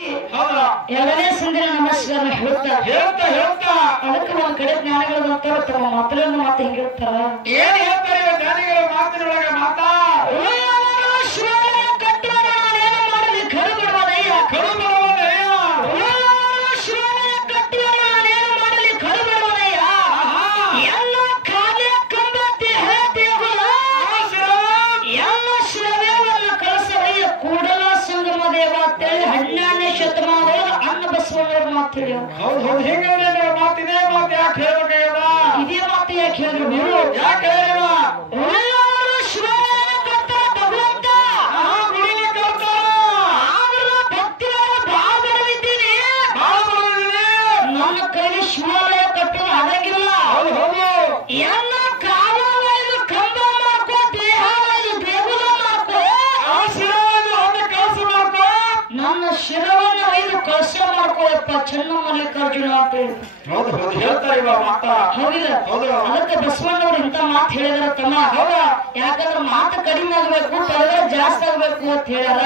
ಎರಡನೇ ಸಂದಿನ ನಮಸ್ಕಾರ ಹೇಳ್ತಾ ಅದಕ್ಕೆ ಒಂದ್ ಕಡೆ ಜ್ಞಾನಿಗಳು ಬರ್ತಾರ ಮಾತುಗಳನ್ನು ಮಾತು ಹಿಂಗಿರ್ತಾರ. ಏನ್ ಹೇಳ್ತಾರೆ ಜ್ಞಾನಿಗಳು ಮಾತಿನೊಳಗೆ ಮಾತಾ ಮಾತಿದೆ ಮಾತು ಯಾಕೆ ಹೇಳ್ಬೇಕಾಗ್ಯದ? ಇದೇ ಮಾತು ಯಾಕೆ ಹೇಳಿದ್ರು ನೀವು? ಯಾಕೆ ಹೇಳಿಲ್ಲ? ನನ್ನ ಕೈಲಿ ಶಿವಾಲಯ ಕಟ್ಟೋದು ಆಗಂಗಿಲ್ಲ. ಎಲ್ಲ ಕಾಲ ಕಂಬ ಮಾಡ್ಕೋ, ದೇಹ ದೇಗುಲ ಮಾಡ್ಕೋ, ನನ್ನ ಶಿರವನ್ನು ಐದು ಕಳಸ ಮಾಡ್ಕೋಯಪ್ಪ ಚೆನ್ನ ಮಲ್ಲಿಕಾರ್ಜುನ ಅಂತ ಹೇಳಿದ್ರು. ಹೌದಿಲ್ಲ? ಅದಕ್ಕೆ ಬಸವಣ್ಣವ್ರು ಇಂತ ಮಾತು ಹೇಳಿದಾರ ತಮ್ಮ. ಯಾಕಂದ್ರೆ ಮಾತು ಕಡಿಮೆ ಆಗ್ಬೇಕು, ಪದ ಜಾಸ್ತಿ ಆಗ್ಬೇಕು ಅಂತ ಹೇಳ್ಯಾರ.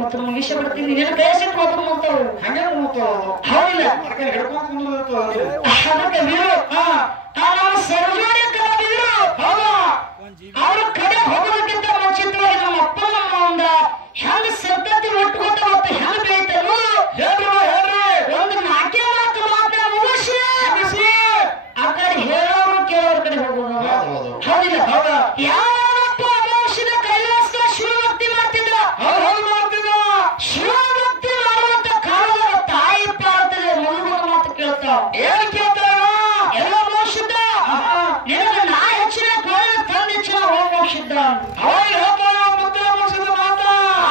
ಮತ್ತೆ ಮುಗಿಸ ಬಿಡ್ತೀನಿ, ನಿನ್ನ ಕೈಸಿಟ್ಟು ಮಾತ್ರ ಮುಂತಾವು. ಹೌದಿಲ್ಲ? ಅದಕ್ಕೆ ಬೀರು ನಮ್ಮ ಸರ್ವಜೋಡಿ ಕಲಾವಿದರು ಅವ್ರ ಕಡೆ ಹೋಗೋದಕ್ಕಿಂತ ಮುಂಚಿತವಾಗಿ ನಮ್ಮ ಅಪ್ಪ ನಮ್ಮ ಒಂದ ಹೆಂಗ ಸದ್ದತಿ ಒಟ್ಟುಕೊಟ್ಟ ಮತ್ತು ಹೆಂಗ ಬೆಳೀತಾರೋ ಒಂದು ನಾಟ್ಯ ಮಾತು ಮಾತ್ರ ಮುಗಿಸಿ ಆ ಕಡೆ ಹೇಳೋರು ಕೇಳೋರ್ ಕಡೆ ಹೋಗೋದು. ಹೌದಿಲ್ಲ? ಯಾವಪ್ಪ ಅಮೋಷದ ಕೈಲಾಸ ಶಿವಭಕ್ತಿ ಮಾಡ್ತಿದ್ರ, ಶಿವಭಕ್ತಿ ಮಾಡುವಂತ ಕಾಲದ ತಾಯಿ ಪಾರ್ವತಿ ಮಗುವಿನ ಮಾತು ಕೇಳ್ತಾವ. ಏನ್ ಕೇಳ್ತಾರ? ಎಲ್ಲ ಮೋಕ್ಷದ ನಿನಗೆ ನಾ ಹೆಚ್ಚಿನ ಕೋಣ ತಂದ ಹೆಚ್ಚಿನ ಹೋಗ ಮೋಕ್ಷದ ಅವಾಗ ಹೇಳ್ತಾರ ಮುದ್ದೆ ಮೋಕ್ಷದ ಮಾತ.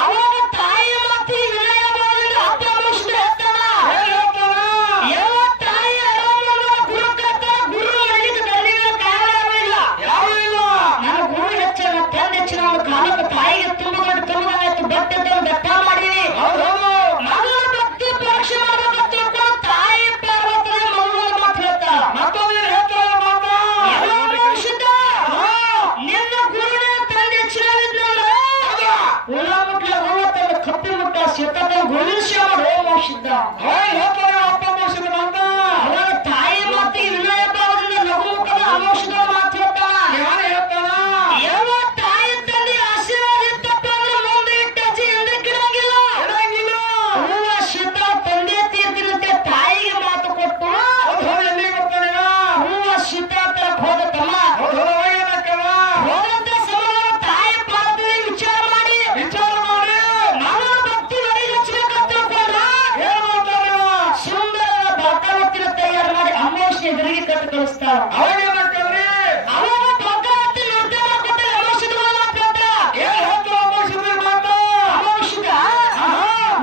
ಅವಾಗ ತಾಯಿ ಮಾತಿ ವಿನಯ ಮಾಡಿದ್ರೆ ಅಪ್ಪ ಮೋಕ್ಷದ ಹೇಳ್ತಾನ. ಯಾವ ತಾಯಿ ಅರಮನ ಗುರು ಕರ್ತಾರ, ಗುರು ಮಾಡ್ಲಿಕ್ಕೆ ಧರ್ಮಗಳ ಕಾರಣ ಯಾವ ಇಲ್ಲ. ನನ್ನ ಗುರು ಹೆಚ್ಚಿನ ತಂದ ಹೆಚ್ಚಿನ ಒಂದು ಕಾಲಕ್ಕೆ ತಾಯಿಗೆ ತುಂಬದಾಯ್ತು ಬಟ್ಟೆ ತಂದು ಬೆಟ್ಟ ಮಾಡೀನಿ. ಮಗಳ ಭಕ್ತಿ ಪರೀಕ್ಷೆ ಮಾಡ್ಬೇಕಂತ ತಿಳ್ಕೊಂಡು ತಾಯಿ ಪಾರ್ವತಿ ಮಗುವಿನ ಮಾತು ಹೇಳ್ತಾರ. ಮತ್ತೊಂದು ಹೇಳ್ತಾರ ಮಾತ. ಎಲ್ಲ ಮೋಕ್ಷದ ನಿನ್ನ ಗುರುನ ತಂದೆ ಚಿರವಿದ್ನಲ್ಲ ಉಳ ಮುಟ್ಲ ಹೋಗತ್ತಲ್ಲ ಕಪ್ಪಿ ಮುಟ್ಟ ಸಿತ್ತ ಗುರುವಿನ ಮಾಡೋ ಮೋಕ್ಷಿದ್ದ. ಹೇಳ್ತಾರ ಅಪ್ಪ ಮೋಕ್ಷದ ಮಾತ. ಅವರ ತಾಯಿ ಮಾತಿಗೆ ವಿನಯ ಭಾವದಿಂದ ಲಘು ಮುಖದ ಅಮೋಕ್ಷದ ಮಾತು ಹೇಳ್ತಾನ. ಯಾರು ಹೇಳ್ತಾರ? ಯಾವ ತಾಯಿ ತಂದೆ ಆಶೀರ್ವಾದ ಇತ್ತಪ್ಪ ಅಂದ್ರೆ ಮುಂದೆ ಇಟ್ಟ ಅಜ್ಜಿ ಹಿಂದಕ್ಕೆ ಇಡಂಗಿಲ್ಲ. ಹೂವ ಸಿದ್ಧ ತಂದೆ ತೀರ್ತಿನಂತೆ ತಾಯಿಗೆ ಮಾತು ಕೊಟ್ಟು ಎಲ್ಲಿ ಬರ್ತಾನೆ? ಹೂವ ಸಿದ್ಧ ತರಕ್ ಹೋದ ತಮ್ಮ. ಹೋದಂತ ಸಮಯ ತಾಯಿ ಪಾರ್ವತಿ ವಿಚಾರ ಮಾಡಿ ಮಗಳ ಭಕ್ತಿ ವರಿಗೆ ಹಚ್ಚಬೇಕಂತ ತಿಳ್ಕೊಂಡ ಏನ್ ಮಾಡ್ತಾರ? ಸುಂದರ ಭಗವತಿನ ತಯಾರು ಮಾಡಿ ಅಮೋಷ ಎದುರಿಗೆ ಕಟ್ಟು ಕಳಿಸ್ತಾರ. ಅವಾಗ ಏನಾಗ್ತದ್ರಿ? ಅವಾಗ ಭಗವತಿ ನೃತ್ಯ ಮಾಡ್ಕೊಟ್ಟ ಅಮೋಷದ ಮಾತು ಹೇಳ್ತಾರ. ಏನ್ ಹೇಳ್ತಾರ ಮೋಕ್ಷದ ಮಾತ? ಅಮೋಷದ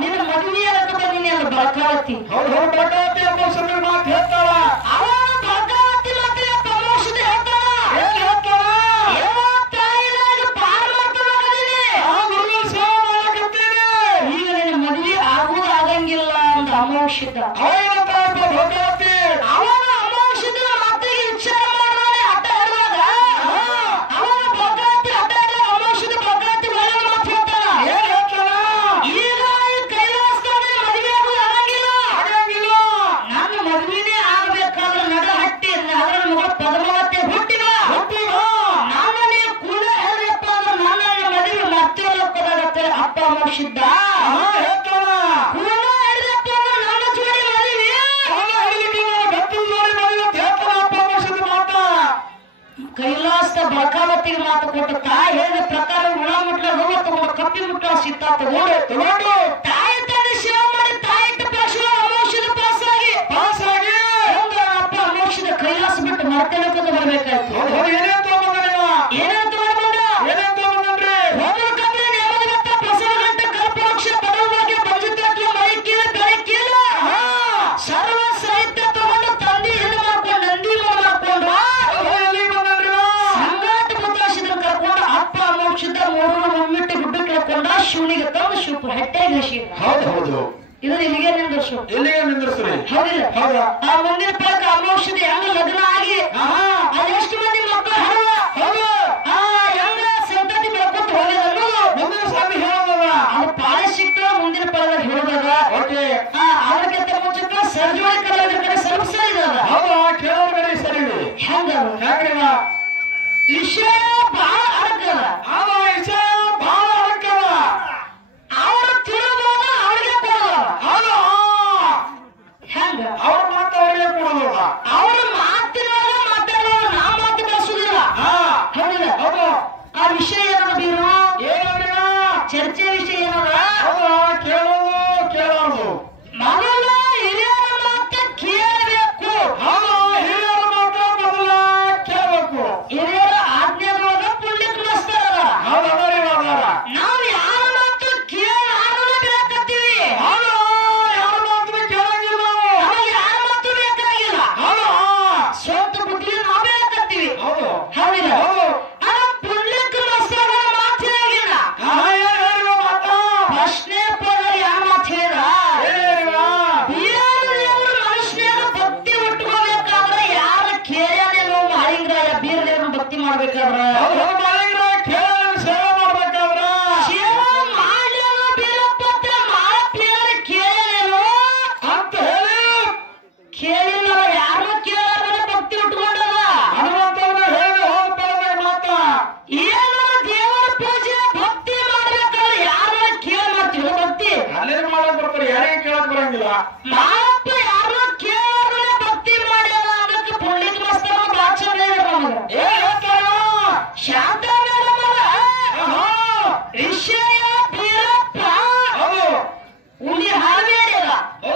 ನಿನ್ನ ಮದುವೆಯ ಬಂದಿನಿ ಅಲ್ಲ ಭಗವತಿ. ಭಗವತಿ ಮೋಕ್ಷದ ಮಾತು ಹೇಳ್ತಾಳ. ಅವಾಗ ಭಗವತಿ ಮಾತ್ರ ಅಮೋಷದ ಹೇಳ್ತಾರ. ಏನ್ ಹೇಳ್ತಾರ? ಯಾವ ತಾಯಿನಾಗ ಪಾರ್ ಮಾಡ್ಕೊಂಡ್ಬಂದಿನಿ, ಗುರುಗಳ ಸೇವೆ ಮಾಡಕತ್ತೀನಿ, ಈಗ ನಿನ್ನ ಮದುವೆ ಆಗುವುದು ಆಗಂಗಿಲ್ಲ ಅಂತ ಅಮೋಷದ. ಅವಾಗ ಭಗವತಿ ಅವಾಗ ಅಮೋಷದ ಮಾತಿಗೆ ವಿಚಾರ ಮಾಡಿದ್ರೆ ಹಠ ಹಿಡಿದಾಗ ಅವಾಗ ಭಗವತಿ ಹಠ ಹಿಡಿದಾಗ ಅಮೋಷದ ಭಗವತಿ ಒಳ್ಳೆ ಮಾತು ಹೇಳ್ತಾರ. ಏನ್ ಹೇಳ್ತಾರ? ಈಗ ಈ ಕೈಲಾಸದಲ್ಲಿ ಮದುವೆ ಆಗುವುದು ಆಗಂಗಿಲ್ಲ. ನನ್ನ ಮದುವೆನೇ ಆಗ್ಬೇಕಾದ್ರೆ ನಡ ಹಟ್ಟಿ ಅದರ ಮಗಳು ಪದ್ಮಾವತಿ ಹುಟ್ಟಿಗ ನಾನು ನೀವು ಕೂಡ ಹೇಳ್ರಪ್ಪ ಅಂದ್ರೆ ನನ್ನ ಮದುವೆ ಮತ್ತೆ ಲೋಕದಾಗತ್ತೆ ಅಪ್ಪ ಮೋಕ್ಷಿದ್ದ. ಹೇಳ್ತಾರ ಕೂಡ ಹಿಡಿದಪ್ಪ ಅಂದ್ರೆ ನನ್ನ ಜೋಡಿ ಮದುವೆ ಕೈಲಾಸದ ಭಗವತಿಗೆ ಮಾತು ಕೊಟ್ಟು ತಾಯಿ ಹೇಳಿದ ಪ್ರಕಾರ ಹುಳ ಮುಟ್ಲ ಹೂವ ತಗೊಂಡು ಕಪ್ಪಿ ಮುಟ್ಲ ಸಿತ್ತ ತಗೊಂಡು ತಾಯಿ ತಂದೆ ಸೇವೆ ಮಾಡಿ ತಾಯಿ ಇಟ್ಟ ಪಕ್ಷ ಅಮೋಕ್ಷದ ಪಾಸಾಗಿ ಅಪ್ಪ ಅಮೋಕ್ಷದ ಕೈಲಾಸ ಬಿಟ್ಟು ಮತ್ತೆ ಲೋಕದ ಬರ್ಬೇಕಾಯ್ತು. ಏನೇನ್ ತಗೊಂಡ್ಬಂದ ಹೋಗ್ಬೇಕಂದ್ರೆ ನೇಮದತ್ತ ಪ್ರಸವ ಗಂಟ ಕಲ್ಪವೃಕ್ಷ ಬಡವಾಗಿ ಬಂಜಿತಕ್ಕೆ ಮೈ ಕೀಳು ಬೆಳೆ ಕೀಳು ಸರ್ವ ಸಾಹಿತ್ಯ ತಗೊಂಡು ತಂದಿ ಹಿಂದೆ ಮಾಡ್ಕೊಂಡು ನಂದಿ ಮಾಡ್ಕೊಂಡು ಸಂಗಾಟ ಮುದ್ದಾಸಿದ್ರು ಕರ್ಕೊಂಡು ಅಪ್ಪ ಮೋಕ್ಷದ ಮೂರು ಒಮ್ಮಿಟ್ಟು ಗುಡ್ಡ ಕೇಳ್ಕೊಂಡ ಶಿವನಿಗೆ ತಂದು ಶಿವ ಹೆಟ್ಟೆಗೆ ಹಸಿದ. ಇದು ಇಲ್ಲಿಗೆ ನಿಂದ್ರಿಸ್ರಿ. ಹೌದಿಲ್ಲ? ಆ ಮುಂದಿನ ಪಳಕ ಅಮೋಕ್ಷದ ಹೆಂಗ ಲಗ್ನ ಆಗಿ ಅದೆಷ್ಟು ಮಂದಿ ಮಕ್ಕಳು ಹರವ ಹೆಂಗ ಸಂತತಿ ಬೆಳ್ಕೊತ ಹೋಗಿದ ಅನ್ನೋದು ಅದು ಪಾಲಿಸ ವಿಷಯ ಬಹಳ ಅಡಕದ ಅವ ವಿಷಯ ಬಹಳ ಅಡಕದ ಅವ್ರ ತಿಳುವನ್ನ ಅವ್ರಿಗೆ ಕೊಡೋದ ಅದ ಹೆಂಗ ಅವ್ರ ಮಾತು ಅವ್ರಿಗೆ ಕೊಡೋದಿಲ್ಲ ಅವ್ರ ಮಾತಿನೊಳಗ ಮಾತಾಡೋದು ನಾ ಮಾತು ಕಳಿಸೋದಿಲ್ಲ ಹೌದಿಲ್ಲ ಹೌದು ಆ ವಿಷಯ ಏನದ ಬೀರು ಏನಂದ್ರ ಚರ್ಚೆ ವಿಷಯ ಏನದ ಹೌದು ಕೇಳೋದು ಮೊದಲ ಹಿರಿಯರ ಮಾತ ಕೇಳಬೇಕು ಹೌದು ಹಿರಿಯರ ಮಾತು ಮೊದಲ ಕೇಳಬೇಕು ಹಿರಿಯರ ಆಜ್ಞೆದೊಳಗ ಪುಣ್ಯಕ್ಕೆ ಮಸ್ತಾರ ಹೌದು ಅದರ ನಾವು ಯಾರ ಮಾತು ಕೇಳಾರನೇ ಬೇಕಾಗ್ತೀವಿ ಹೌದು ಯಾರ ಮಾತು ಕೇಳಂಗಿಲ್ಲ ನಾವು ನಮಗೆ ಯಾರ ಮಾತು ಬೇಕಾಗಿಲ್ಲ ಹೌದು ಸ್ವಂತ ಬುದ್ಧಿ ನಾವು ಬೇಕಾಗ್ತೀವಿ ಹೌದು ಹೌದಿಲ್ಲ ಹೌದು ಅದ ಪುಣ್ಯಕ್ಕೆ ಮಸ್ತಾರ ಮಾತಿನಾಗಿಲ್ಲ ಹೇಳಿರುವ ಮಾತು ಪ್ರಶ್ನೆ ಪದ ಯಾರ ಮಾತು ಹೇಳಿದ ಹೇಳಿರುವ ಬೀರದೇವರು ಮನುಷ್ಯನ ಭಕ್ತಿ ಉಟ್ಕೋಬೇಕಾದ್ರೆ ಯಾರ ಕೇಳ್ಯಾನೇನೋ ಮಾಳಿಂಗರಾಯ ಬೀರದೇವ್ರನ್ನ ಭಕ್ತಿ ಮಾಡ್ಬೇಕಾದ್ರೆ ಹೌದು ಮಾಲಿಂಗ್ರ ಕೇಳ ಸೇವೆ ಮಾಡ್ಬೇಕಾದ್ರ ಸೇವಾ ಮಾಡ್ಲೇನೋ ಬೀರಪ್ಪತ್ರ ಮಾಳಪ್ಪಿಯರ ಕೇಳ್ಯಾನೇನೋ ಅಂತ ಹೇಳಿ ಕೇಳಿಲ್ಲ ಯಾರನ್ನ ಕೇಳಾರ ಭಕ್ತಿ ಉಟ್ಕೊಂಡದ ಹನುಮಂತವ್ರನ್ನ ಹೇಳಿ ಹೋಗ್ತಾರೆ ಮಾತ ಏನು ದೇವರ ಪೂಜೆ ಭಕ್ತಿ ಮಾಡ್ಬೇಕಾದ್ರೆ ಯಾರನ್ನ ಕೇಳ ಮಾಡ್ತೀವಿ ಭಕ್ತಿ ಅಲ್ಲೇನ್ ಮಾಡಕ್ ಬರ್ತಾರೆ ಯಾರಿಗೆ ಕೇಳಕ್ ಬರಂಗಿಲ್ಲ ಮಾಳಪ್ಪ ಯಾರನ್ನ ಕೇಳಾರನೇ ಭಕ್ತಿ ಮಾಡ್ಯಾರ ಅನ್ನಕ್ಕೆ ಪುಣ್ಯಕ್ಕೆ ಮಸ್ತಾರ ದಾಕ್ಷಣ್ಯ ನಮಗ ಏನ್ ಹೇಳ್ತಾರ ಶಾಂತ ವಿಷಯ ಬೀರಪ್ಪ ಹೌದು ಹುಲಿ ಹಾವೇರಿದ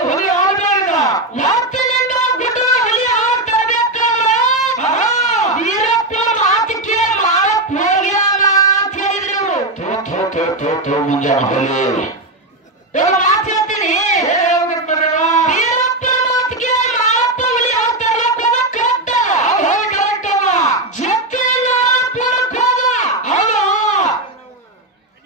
ಹುಲಿ ಆಡ್ಬೇಡ ಒತ್ತಿನಿಂದ ಗುಡ್ಡದ ಹುಲಿ ಹಾಲು ತರಬೇಕಾದ್ರೆ ಬೀರಪ್ಪನ ಮಾತು ಕೇಳಿ ಮಾಡಕ್ ಹೋಗ್ಯಾನ ಅಂತ ಹೇಳಿದ್ರು ಇವರು ಮುಂಜಾನೆ ಹುಲಿ ಇವ್ರ ಮಾತು ಹೇಳ್ತೀನಿ ಹೇಳ್ಬೇಕಂದ್ರೆ ಬೀರಪ್ಪನ ಮಾತು ಕೇಳಿ ಮಾಡಪ್ಪ ಹುಲಿ ಹಾಲು ತರಬೇಕು ಹೋದ ಕರೆಕ್ಟ್ ಕರೆಕ್ಟ್ ಅದ ಜೊತೆಯಲ್ಲಿ ಪೂರಕ್ಕೆ ಹೋದ ಹೌದು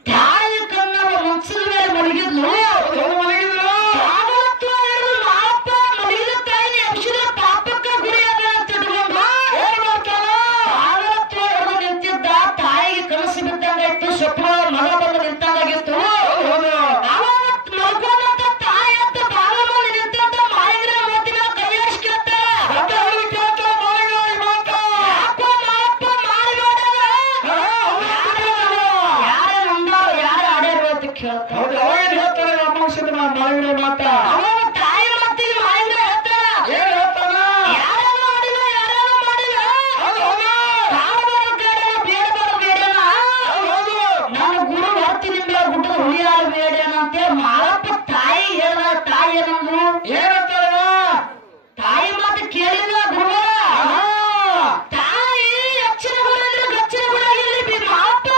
ತಾಯಿ ಕನ್ನಡ ಮನ್ಸಿನ ಮೇಲೆ ಮಲಗಿದ್ಲು ಹೌದು ಮಲಗಿದ್ರು ಭಾಗವತ ಹಿಡಿದು ಮಾಪ ಮಲಗಿದ ತಾಯಿ ಅಕ್ಷರ ಪಾಪಕ್ಕ ಗುರಿಯಾದ ಅಂತ ಇಟ್ಕೊಂಡು ಏನ್ ಮಾಡ್ತಾರ ಭಾಗವತ ಹಿಡಿದು ನಿಂತಿದ್ದ ತಾಯಿಗೆ ಕನಸು ಬಿದ್ದಂಗಾಯ್ತು ಸ್ವಪ್ನ ಮಗ ಬಂದು ನಿಂತಾಗಿತ್ತು ಹೌದು ಅವತ್ತು ಮಲ್ಕೊಂಡಂತ ತಾಯಿ ಅಂತ ಬಾಲ ಮುಂದೆ ನಿಂತಂತ ಮಾಯಿಗ್ರ ಮೂತಿ ಮೇಲೆ ಕೈ ಆಡಿಸಿ ಕೇಳ್ತಾರ ಮತ್ತೆ ಹುಲಿ ಕೇಳ್ತಾರ ಮಾಲಿಂಗ್ರ ಈ ಮಾತ ಯಾಕೋ ಮಾಪ ಮಾಡಿಬೇಡ ಯಾರೇ ನಂದಾರ ಯಾರೇ ಆಡ್ಯಾರ ಅಂತ ಕೇಳ್ತಾರ ಹೌದು ಅವಾಗೇನ್ ಹೇಳ್ತಾರೆ ಅಮ್ಮಸಿದ ಮಾಲಿಂಗ್ರ ಮಾತ ಅವಾಗ ತಾಯಿ ಮಾತಿಗೆ ಮಾಯಿಗ್ರ ಹೇಳ್ತಾರ ಏನ್ ಹೇಳ್ತಾರ ಯಾರೇನೋ ಮಾಡಿಲ್ಲ ಯಾರೇನೋ ಮಾಡಿಲ್ಲ ಹೌದು ಹೌದು ಕಾಡಬಾರ ಬೇಡನ ಬೇಡಬಾರ ಬೇಡನ ಹೌದು ನನ್ನ ಗುರು ಹೊತ್ತಿನಿಂದ ಗುಡ್ಡದ ಹುಳಿಯಾರು ಬೇಡನ ಅಂತ ಮಾಳಪ್ಪ ತಾಯಿ ಹೇಳಿದ ತಾಯಿ ಏನಂದ್ರು ಏನಂತಾರ ತಾಯಿ ಮಾತು ಕೇಳಿಲ್ಲ ಗುರುವರ ತಾಯಿ ಅಚ್ಚನ ಗುಡಿಯಲ್ಲಿ ಗಚ್ಚನ ಗುಡಿಯಲ್ಲಿ ಮಾಳಪ್ಪ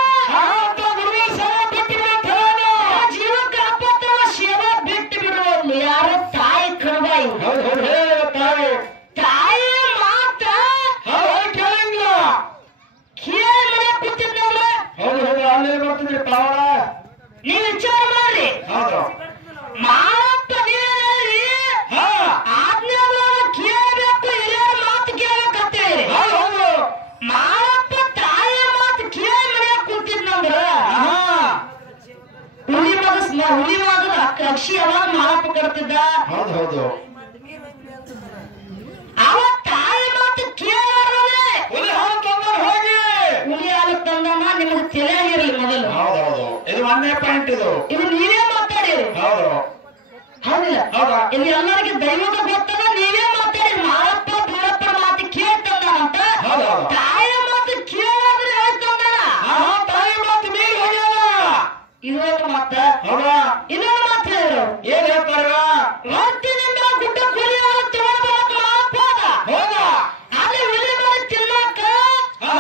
ಅಂತ ಗುರುಗಳ ಸೇವೆ ಬಿಟ್ಟು ಅಂತ ಹೇಳೋದು ಜೀವಕ್ಕೆ ಅಪ್ಪತ್ತವ ಸೇವೆ ಬಿಟ್ಟು ಬಿಡುವಲ್ಲಿ ಯಾರು ತಾಯಿ ಕಣಬಾಯಿ ಹೌದು ಹೌದು ಹೇಳ ತಾಯಿ ತಾಯಿ ಮಾತ ಹೌದು ಕೇಳಂಗಿಲ್ಲ ಕೇಳಿ ಮನೆ ಕೂತಿದ್ನಲ್ಲ ಹೌದು ಹೌದು ಅಲ್ಲೇ ಬರ್ತಿದ್ರಿ ಪಾವಳ ನೀವ್ ವಿಚಾರ ಮಾಡ್ರಿ ಹೌದು ಮಾಳಪ್ಪ ಹೇಳಿ ಹಾ ಆಜ್ಞೆಗಳನ್ನು ಕೇಳಬೇಕು ಹಿರಿಯರ ಮಾತು ಕೇಳಬೇಕಂತೇಳಿ ಹೌದು ಹೌದು ಮಾಳಪ್ಪ ತಾಯಿಯ ಮಾತು ಕೇಳಿ ಮನೆಯಾಗ ಕುಂತಿದ್ನಂದ್ರ ಹಾ ಹುಲಿ ಮಗದ ಅಕ್ಷಿ ಯಾವಾಗ ಮಾಳಪ್ಪ ಕಟ್ತಿದ್ದ ಹೌದು ಹೌದು ಅವ ತಾಯಿ ಮಾತು ಕೇಳಾರನೆ ಹುಲಿ ಹಾಲು ತಂದ್ರೆ ಹೋಗಿ ಹುಲಿ ಹಾಲು ತಂದನ ನಿಮಗೆ ತಿಳಿಯಾಗಿರ್ಲಿ ಮೊದಲು ಹೌದು ಹೌದು ಇದು ಒಂದೇ ಪಾಯಿಂಟ್ ಇದು ಇದು ನೀವೇ ಮಾತಾಡಿರಿ ಹೌದು ಹೌದಿಲ್ಲ ಹೌದಾ ಇಲ್ಲಿ ಎಲ್ಲರಿಗೆ ದೈವದ ಗೊತ್ತದ ನೀವೇ ಮಾತಾಡಿ ಮಾಳಪ್ಪ ಬೀರಪ್ಪ ಮಾತು ಕೇಳ್ತಂದಾನಂತ ಹೌದು ಹೌದು ತಾಯಿಯ ಮಾತು ಕೇಳಾದ್ರೆ ಹೇಳ್ತಂದಾನ ಹಾ ತಾಯಿ ಮಾತು ಮೇಲೆ ಹೋಗ್ಯಾರ ಇದೊಂದು ಮಾತ ಹೌದಾ ಇನ್ನೊಂದು ಮಾತು ಹೇಳಿದ್ರು ಏನ್ ಹೇಳ್ತಾರ ಹೊತ್ತಿನಿಂದ ಗುಡ್ಡ ಕುರಿ ಹಾಲು ತಗೊಂಡ್ಬರಕ್ ಮಾಳಪ್ಪ ಹೋದ ಹೌದಾ ಅಲ್ಲಿ ಹುಲಿ ಮರಿ ತಿನ್ನಕ ಹಾ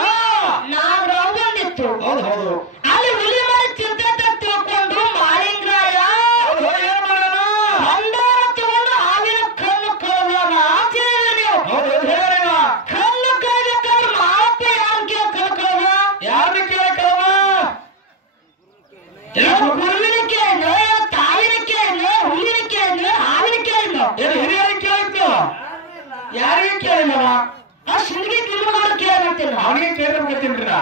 ನಾಗರಾವ್ ಬಂದಿತ್ತು ಹೌದು ಹೌದು ಅಲ್ಲಿ ಹುಲಿ ಮರಿ ತಿಂತ ತಿಳ್ಕೊಂಡು ಮಾಳಿಂಗರಾಯ ಹೌದು ಏನ್ ಮಾಡ್ಯಾರ ಭಂಡಾರ ತಗೊಂಡು ಹಾವಿನ ಕಣ್ಣು ಕಳೆದ ಅಂತ ಹೇಳಿ ನೀವು ಹೌದು ಹೌದು ಹೇಳ ಕಣ್ಣು ಕಳೆಬೇಕಾದ್ರೆ ಮಾಳಪ್ಪ ಯಾರಿಗೆ ಕಣ್ಣು ಕಳೆದ ಯಾರನ್ನ ಕೇಳಕ್ಕವ ಗುರುವಿನ ಕೇಳಿದ್ನು ತಾಯಿನ ಕೇಳಿದ್ನು ಹುಲಿನ ಕೇಳಿದ್ನು ಹಾವಿನ ಕೇಳಿದ್ನು ಏನು ಹಿರಿಯರಿಗೆ ಕೇಳಿತ್ತು ಯಾರಿಗೆ ಕೇಳಿಲ್ಲವ ಆ ಶಿಲ್ಗೆ ಕಿರುಗಳು ಕೇಳಂತೀನಿ ಅವನಿಗೆ ಕೇಳಿರ್ಬೇಕಂತೀನ್ರಿ ನಾ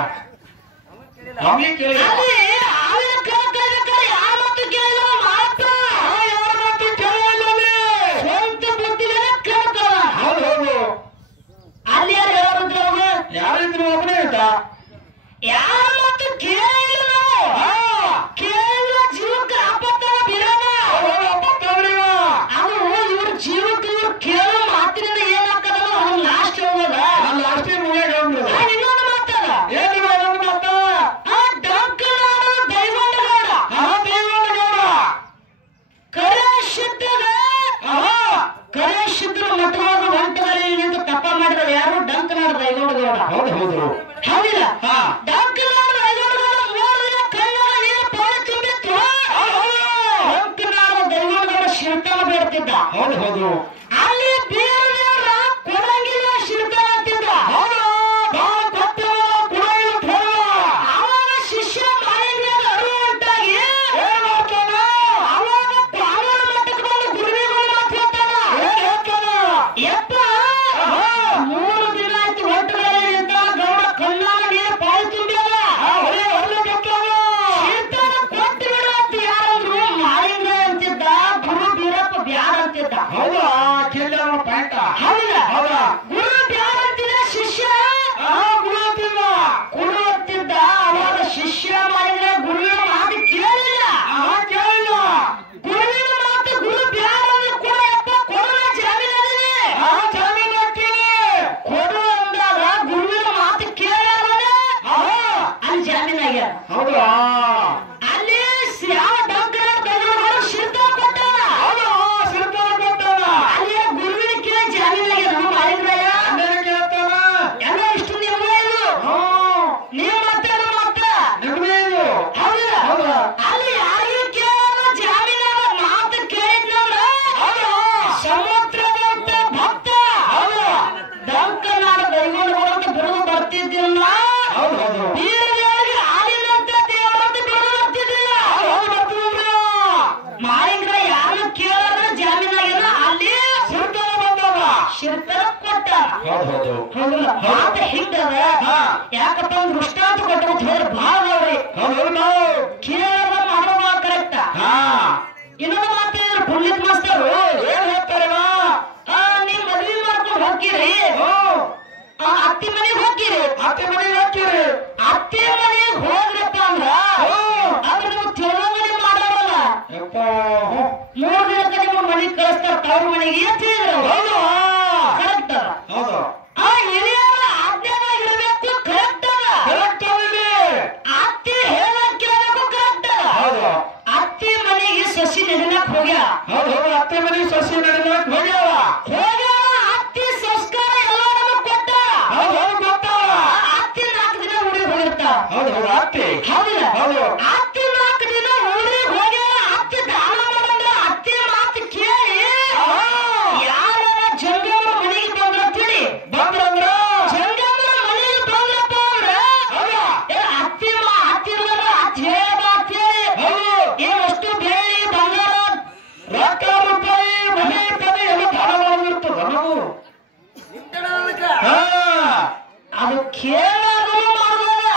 ಅವನಿಗೆ ಕೇಳಿ ಅಲ್ಲಿ ಹಾವಿನ ಕಣ್ಣು ಕಳೆಬೇಕಾದ್ರೆ ಯಾರ ಮಾತು ಕೇಳಿಲ್ಲ ಮಾಳಪ್ಪ ಯಾರ ಮಾತು ಕೇಳಿಲ್ಲ ಸ್ವಂತ ಬುದ್ಧಿಗೆ ಕಣ್ಣು ಕಳೆದ ಹೌದು ಹೌದು ಅಲ್ಲಿ ಯಾರು ಹೇಳಿದ್ರು ಅವ್ರು ಯಾರಿದ್ರು ಒಬ್ಬನೇ ಇದ್ದ ಹೌದು ಹೌದಿಲ್ಲ ಹಾ ಡಂಕನಾಳ ದೈವಗಳ 3 ದಿನ ಕಣ್ಣಾಗ ನೀರು ಪಾಳಿ ತುಂಬಿತ್ತು ಡಂಕನಾಳ ದೈವಗಳ ಶಿರ್ತಾನ ಬೇಡ್ತಿದ್ದ ಹೌದು ಹೌದು ಅಲ್ಲಿ ಬೇರೆಯವರ ಕೊಡಂಗಿಲ್ಲ ಶಿರ್ತಾನ ಅಂತಿದ್ದ ಅವಾಗ ಶಿಷ್ಯ ಮಾಲಿನ್ಯದ ಅರಿವು ಉಂಟಾಗಿ ಅವಾಗ ಪಾವನ ಮಟ್ಟಕ್ಕೆ ಬಂದು ಗುರುವಿಗಳು ಮಾತು ಹೇಳ್ತಾನ ಯಪ್ಪ 3 ದಿನ ಆಯ್ತು ಹೊಟ್ಟೆಗಳಲ್ಲಿ ಇದ್ದಾಗ ಗೌಡ ಕಣ್ಣಾಗ ನೀರು ಪಾಳಿ ತುಂಬ್ಯಾವ ಶಿರ್ತಾನ ಕೊಟ್ಟು ಬಿಡು ಅಂತ ಯಾರಂದ್ರು ಮಾಲಿಂಗ ಅಂತಿದ್ದ ಗುರು ಬೀರಪ್ಪ ಬ್ಯಾಡ ಅಂತಿದ್ದ ಹೌದಾ ಕೇಳ ಪ್ಯಾಂಟ ಹೌದಾ ಹೌದಾ ಗುರು ಬ್ಯಾಡ ಅಂತಿದ್ದ ಶಿಷ್ಯ ಗುರು ಅಂತಿದ್ದ ಅವಾಗ ಶಿಷ್ಯ ಮಾಡಿದ್ರೆ ಗುರುವಿನ ಮಾತು ಕೇಳಿಲ್ಲ ಗುರುವಿನ ಮಾತು ಗುರು ಬ್ಯಾಡ ಅಂದ್ರೆ ಕೂಡ ಯಪ್ಪ ಕೊಡುವ ಜಾಮೀನಲ್ಲಿ ಕೊಡು ಅಂದಾಗ ಗುರುವಿನ ಮಾತು ಕೇಳಾರನೆ ಅಲ್ಲಿ ಜಾಮೀನಾಗ್ಯಾರ ಹೌದಾ ಅಲ್ಲಿ ಯಾವ ಡಾಕ್ಟರ್ ತೆಗೆದುಕೊಂಡು ಶಿರ್ತಾನ ಕೊಟ್ಟಾನ ಅಲ್ಲಿ ಗುರುವಿನ ಕೇಳಿ ಜಾಮೀನಾಗ್ಯಾರ ನಮ್ಮ ಮಾಡಿದ್ರಯ್ಯ ಎಲ್ಲ ಇಷ್ಟು ನಿಮ್ಗೆ ಇದು ನೀವು ಮತ್ತೆ ಹೌದಾ ಅಲ್ಲಿ ಯಾರಿಗೂ ಕೇಳೋದು ಜಾಮೀನಾಗ ಮಾತು ಕೇಳಿದ್ನಂದ್ರ ಸಮುದ್ರದಂತ ಭಕ್ತ ಡಂಕನಾಳ ದೈವಗಳಂತ ಬಿರುದು ಬರ್ತಿದ್ದಿಲ್ಲ ಬೀರದೇವರಿಗೆ ಹಾಲಿನಂತ ದೇವರಂತ ಬಿರುದು ಬರ್ತಿದ್ದಿಲ್ಲ ಮಾಳಿಂಗ್ರ ಯಾರು ಕೇಳೋದ್ರ ಜಾಮೀನಾಗಿಲ್ಲ ಅಲ್ಲಿ ಶಿರ್ತಾನ ಕೊಟ್ಟ ಹೌದಲ್ಲ ಮಾತು ಹಿಂಗದ ಯಾಕಪ್ಪ ಅಂದ್ರೆ ದೃಷ್ಟಾಂತ ಕೊಟ್ಟು ಹೇಳಿದ್ರೆ ಭಾಳ ಅವ್ರಿ ಕೇಳೋದ ಮಾಡೋದ ಕರೆಕ್ಟ ಇನ್ನೊಂದು ಮಾತು ಹೇಳಿದ್ರೆ ಪುಣ್ಯತ್ ಮಾಸ್ತರು ಏನ್ ಹೇಳ್ತಾರಲ್ಲ ನೀವ್ ಮದ್ವಿ ಮಾಡ್ಕೊಂಡು ಹೋಗ್ತೀರಿ ಅತ್ತಿ ಮನೆಗೆ ಹೋಗ್ತೀರಿ ಅತ್ತೆ ಮನೆಗೆ ಹಾಕಿರಿ ಅತ್ತೆ ಮನೆಗೆ ಹೋದ್ರಪ್ಪ ಅಂದ್ರ ಅದ್ರ ನೀವು ತಿಳುವಳಿ ಮಾಡೋರಲ್ಲ 3 ದಿನಕ್ಕೆ ನಿಮ್ಮ ಮನೆಗೆ ಕಳಿಸ್ತಾರ ತವ್ರ ಮನೆಗೆ ಅಂತ ಹೇಳಿದ್ರು ಕರೆಕ್ಟ್ ಹೌದು ಆ ಹಿರಿಯರ ಆಜ್ಞೆನ ಇರಬೇಕು ಕರೆಕ್ಟ್ ಅತ್ತಿ ಹೇಳಕ್ ಕೇಳಬೇಕು ಕರೆಕ್ಟ್ ಹೌದು ಅತ್ತಿ ಮನೆಗೆ ಸಸಿ ನಡಿಲಕ್ ಹೋಗ್ಯಾರ ಹೌದು ಅತ್ತೆ ಮನೆಗೆ ಸಸಿ ನಡಿಲಕ್ ಹೋಗ್ಯಾವ ಅತ್ತಿ ಸಂಸ್ಕಾರ ಎಲ್ಲ ನಮಗ್ ಕೊಟ್ಟ ಅತ್ತಿ 4 ದಿನ ಊರಿಗೆ ಹೋಗಿರ್ತಾವ ಹೌದು ಅತ್ತೆ ಹೌದಿಲ್ಲ ಹೌದು ಅತ್ತಿ 4 ದಿನ ಊರಿಗೆ ಹೋಗ್ಯಾರ ಅತ್ತಿ ದಾನ ಮಾಡಂದ್ರ ಅತ್ತಿ ಮಾತು ಕೇಳಿ ಯಾರ ಜಂಗಮರ ಮನೆಗೆ ಬಂದ್ರ ತಿಳಿ ಬಂದ್ರಂದ್ರ ಜಂಗಮರ ಮನೆಗೆ ಬಂದ್ರಪ್ಪ ಅಂದ್ರ ಅತ್ತಿ ಅತ್ತಿ ಏನಷ್ಟು ಬೆಳ್ಳಿ ಬಂಗಾರ ರೊಕ್ಕ ರೂಪಾಯಿ ಮನೆ ತಲೆ ಎಲ್ಲ ದಾನ ಮಾಡಿರ್ತದ ನಾವು ಅದು ಕೇಳೋದನ್ನು ಮಾಡೋದ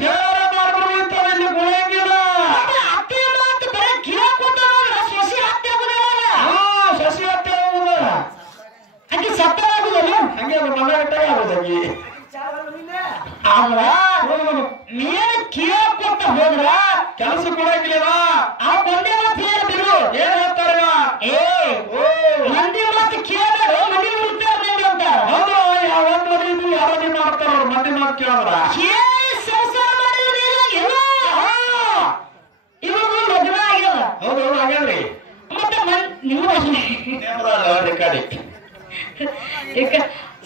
ಕೇಳ ಮಾಡ್ಬಿಡ್ತಾರೆ ಇಲ್ಲಿ ಗುಳಂಗಿಲ್ಲ ಅತ್ತಿ ಮಾತು ಬರೀ ಕೇಳ್ಕೊತಾರ ಸೊಸಿ ಹತ್ತಿ ಆಗುದಿಲ್ಲ ಸಸಿ ಹತ್ತೆ ಹೋಗುದ ಅಕ್ಕಿ ಸತ್ತ ಆಗುದಲ್ಲ ಹಂಗೆ ಮನೆ ಇಟ್ಟಾಗ ಆಗೋದಾಗಿ ಆದ್ರ ಮೇಲ್ ಕೇಳ್ಕೊತ ಹೋದ್ರ ಕೆಲಸ ಕೊಡಂಗಿಲ್ಲ ಆ ಒಂದೇ ಮಾತು ಹೇಳಿ ಬಿಡು ಏನ್ ಹೇಳ್ತಾರ ಮಂದಿ ಮಾತು ಕೇಳಿದ್ರೆ ಮನೆ ಉಳಿತಾರ ಅಂತಾರ ಹೌದು ಯಾವೊಂದು ಮನೆ ಯಾರು ಮಾಡ್ತಾರ ಅವ್ರ ಮಂದಿ ಮಾತು ಕೇಳಿದ್ರ ಕೇಳಿ ಸಂಸಾರ ಮಾಡಿದ್ರೆ ಎಲ್ಲ ಇವ್ರಿಗೂ ಲಗ್ನ ಆಗ್ಯದ ಹೌದು ಹಾಗೇನ್ರಿ ಮತ್ತೆ ನಿಮ್ಮ ರೆಕಾರ್ಡಿ ಈಗ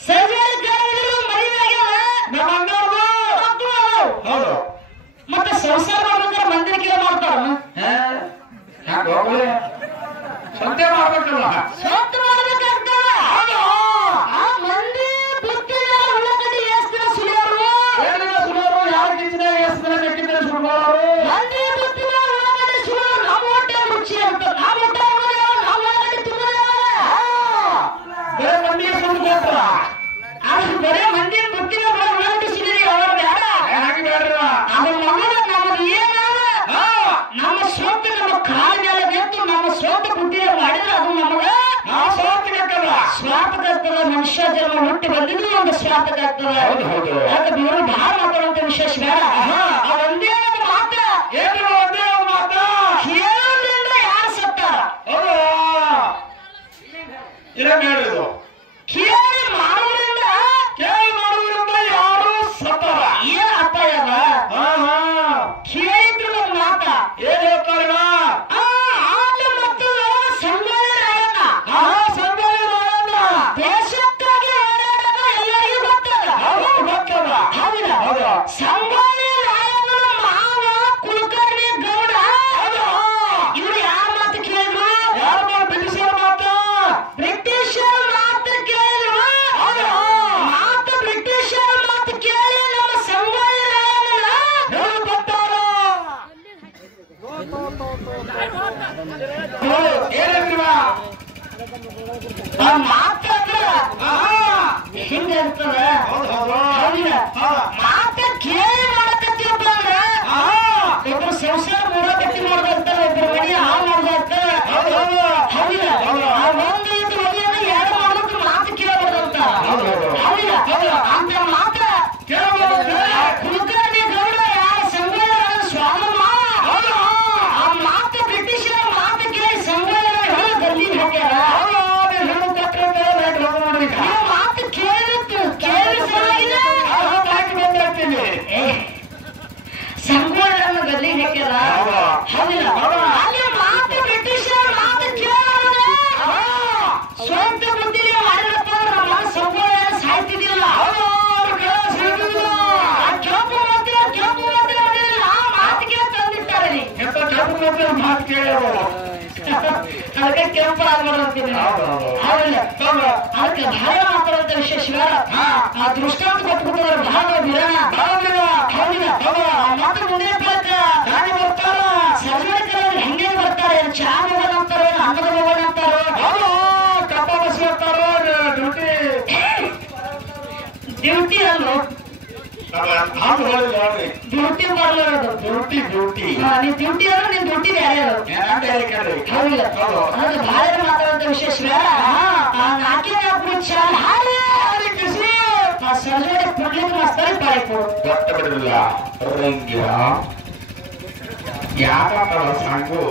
ಸರ್ಜರಿ ಕಾಲದಲ್ಲಿ ಮದುವೆ ಆಗ್ಯದ ನಮ್ಮ ಅಣ್ಣವ್ರು ಮಕ್ಕಳು ಅದಾವ ಹೌದು ಮತ್ತೆ ಸಂಸಾರ ಮಾಡ್ಬೇಕಾದ್ರೆ ಮಂದಿರಕ್ಕೆ ಮಾಡ್ತಾರ ಸ್ವಂತ ಮಾಡ್ಬೇಕಲ್ಲ ಸ್ವಂತ ಮಾಡ್ಬೇಕಾಗ್ತದ ಆ ಮಂದಿ ಬುದ್ಧಿ ಉಳ್ಳಾಗಡ್ಡಿ ಎಷ್ಟು ದಿನ ಸುಲಿಯೋರು ಏನಿಲ್ಲ ಸುಮಾರು ಯಾರು ಕಿಂಚಿನ ಎಷ್ಟು ದಿನ ಬೇಕಿದ್ರೆ ಶುರು ಮಾಡೋರು ಮಂದಿ ಬುದ್ಧಿ ಉಳ್ಳಾಗಡ್ಡಿ ಸುಲಿಯೋರು ನಮ್ಮ ಹೊಟ್ಟೆ ರುಚಿ ಅಂತ ನಮ್ಮ ಹೊಟ್ಟೆ ನಮ್ಮ ಉಳ್ಳಾಗಡ್ಡಿ ಬೇರೆ ಮಂದಿಗೆ ಸುಳ್ಳು ಕೊಟ್ರ ಅದು ಬರೇ ಮಂದಿ ಬುದ್ಧಿನ ಉಳ್ಳಾಗಡ್ಡಿ ಸುಲಿರಿ ಅವ್ರ ಬೇಡ ಹಾಗೆ ಬೇಡ್ರ ಅದು ಮಗನ ನಮ್ಮದು ಏನಾದ ನಮ್ಮ ಸ್ವಂತ ನಮ್ಮ ಕಾಲ ಮೇಲೆ ನಿಂತು ನಮ್ಮ ಸ್ವಂತ ಬುದ್ಧಿ ಮಾಡಿದ್ರೆ ಅದು ನಮಗ ನಾವು ಸ್ವಾರ್ಥಕ್ಕಾಗಲ್ಲ ಸ್ವಾರ್ಥಕ್ಕಾಗ್ತದ ಮನುಷ್ಯ ಜನ್ಮ ಹುಟ್ಟಿ ಬಂದಿದ್ದು ಒಂದು ಸ್ವಾರ್ಥಕ್ಕಾಗ್ತದ ಹೌದು ಹೌದು ಯಾಕೆ ಬೇರೆ ಭಾಳ ಮಾತಾಡುವಂತ ವಿಶೇಷ ಬೇಡ ಒಂದೇ ಒಂದು ಮಾತ ಏನು ಒಂದೇ ಒಂದು ಮಾತ ಕೇಳೋದ್ರಿಂದ ಯಾರು ಸತ್ತಾರ ಹೌದು ಇಲ್ಲ ಹೇಳಿದ್ರು ಕೇಳಿ ಮಾಡೋದ್ರಿಂದ ಕೇಳಿ ಮಾಡುವುದರಿಂದ ಯಾರು ಸತ್ತಾರ ಏನ್ ಅಪಾಯ ಅದ ಕೇಳಿದ್ರು ಒಂದು ಮಾತ ಏನ್ ಹೇಳ್ತಾರ ಆಗ ಮತ್ತು ಸಂಗೊಳ್ಳಿ ರಾಯಣ್ಣ ಸಂಗೊಳ್ಳಿ ರಾಯಣ್ಣ ದೇಶಕ್ಕಾಗಿ ಹೋರಾಡೋದು ಎಲ್ಲರಿಗೂ ಗೊತ್ತದ ಹೌದು ಗೊತ್ತದ ಏನಂತೀವ ಆ ಮಾತಾಡ್ರ ಹಿಂಗಿರ್ತದ ಹೌದಿಲ್ಲ ಮಾತ ಕೇಳಿ ಮಾಡಕತ್ತೀವಪ್ಪ ಅಂದ್ರ ಒಬ್ರು ಸಂಸಾರ ಮೂಡಕತ್ತಿ ಮಾಡ್ದಂತಾರ ಒಬ್ರು ಮನೆ ಹಾಳು ಮಾಡ್ದಂತಾರ ಹೌದಿಲ್ಲ ಒಂದು ಇದು ಮನೆಯನ್ನ ಎರಡು ಮಾಡೋದಕ್ಕೆ ಮಾತು ಕೇಳಬಾರ್ದಂತ ಹೌದಿಲ್ಲ ಅಂತ ಮಾತ ಕುಲಕರ್ಣಿ ಗೌಡ ಯಾರ ಸಂಗೊಳ್ಳ ಸ್ವಾಮಮ್ಮ ಆ ಮಾತು ಬ್ರಿಟಿಷರ ಮಾತು ಕೇಳಿ ಸಂಗೊಳ್ಳ ಗಲ್ಲಿ ಹಾಕ್ಯಾರ ಮಾತು ಕೇಳಿತ್ತು ಕೇಳಿಸಲಾಗಿದೆ ಸಂಗೊಳ್ಳನ್ನು ಗಲ್ಲಿ ಹಾಕ್ಯಾರ ಹೌದಿಲ್ಲ ಅಲ್ಲಿ ಮಾತು ಬ್ರಿಟಿಷರ ಮಾತು ಕೇಳೋದ ಸ್ವಂತ ಬುದ್ಧಿಲಿ ಮಾಡಿರಪ್ಪ ನಮ್ಮ ಸಂಗೊಳ್ಳ ಸಾಯ್ತಿದ್ದಿಲ್ಲ ಕೆಂಪು ಮದ್ದೆ ಆ ಮಾತಿಗೆ ತಂದಿದ್ದಾರೆ ಮಾತು ಕೇಳ್ಯಾರ ಅದಕ್ಕೆ ಕೆಂಪು ಆಗ್ಬಾರ್ದಂತೀನಿ ಹೌದಿಲ್ಲ ಅದಕ್ಕೆ ಭಾಳ ಮಾತಾಡುವಂತ ವಿಶೇಷ ಆ ದೃಷ್ಟಾಂತ ಕೊಟ್ಬಿಟ್ಟವ್ರು ಭಾಳ ವಿರಾಣ ಹೌದಿಲ್ಲ ಮತ್ತೆ ಮುಂದೆ ಗಾಡಿ ಬರ್ತಾರ ಸರ್ವೇಕರಲ್ಲಿ ಹೆಂಗೆ ಬರ್ತಾರೆ ಚಾ ಹೋಗೋಣ ಅಂತಾರ ಅನ್ನದ ಹೋಗೋಣ ಅಂತಾರ ಕಪ್ಪ ಬಸ್ ಬರ್ತಾರ ಡ್ಯೂಟಿ ಅಲ್ಲೋ ಡ್ಯೂಟಿ ಬರ್ಲಾರದು ಡ್ಯೂಟಿ ನೀನ್ ಡ್ಯೂಟಿ ಅಂದ್ರೆ ನಿನ್ ಡ್ಯೂಟಿ ಬೇರೆ ಅದು ಹೌದಿಲ್ಲ ಅದು ಭಾಳ ಮಾತಾಡುವಂತ ವಿಶೇಷ ನಾಲ್ಕೇ ನಾಲ್ಕು ಚಾ ಸರ್ಜೋಡಿ ಕೊಡ್ಲಿಕ್ಕೆ ಮಸ್ತಾಗಿ ಬಾಯ್ತು ಗೊತ್ತಿರಲಿಲ್ಲ ರಂಗ್ಯ ಯಾರ ಸಾಂಗು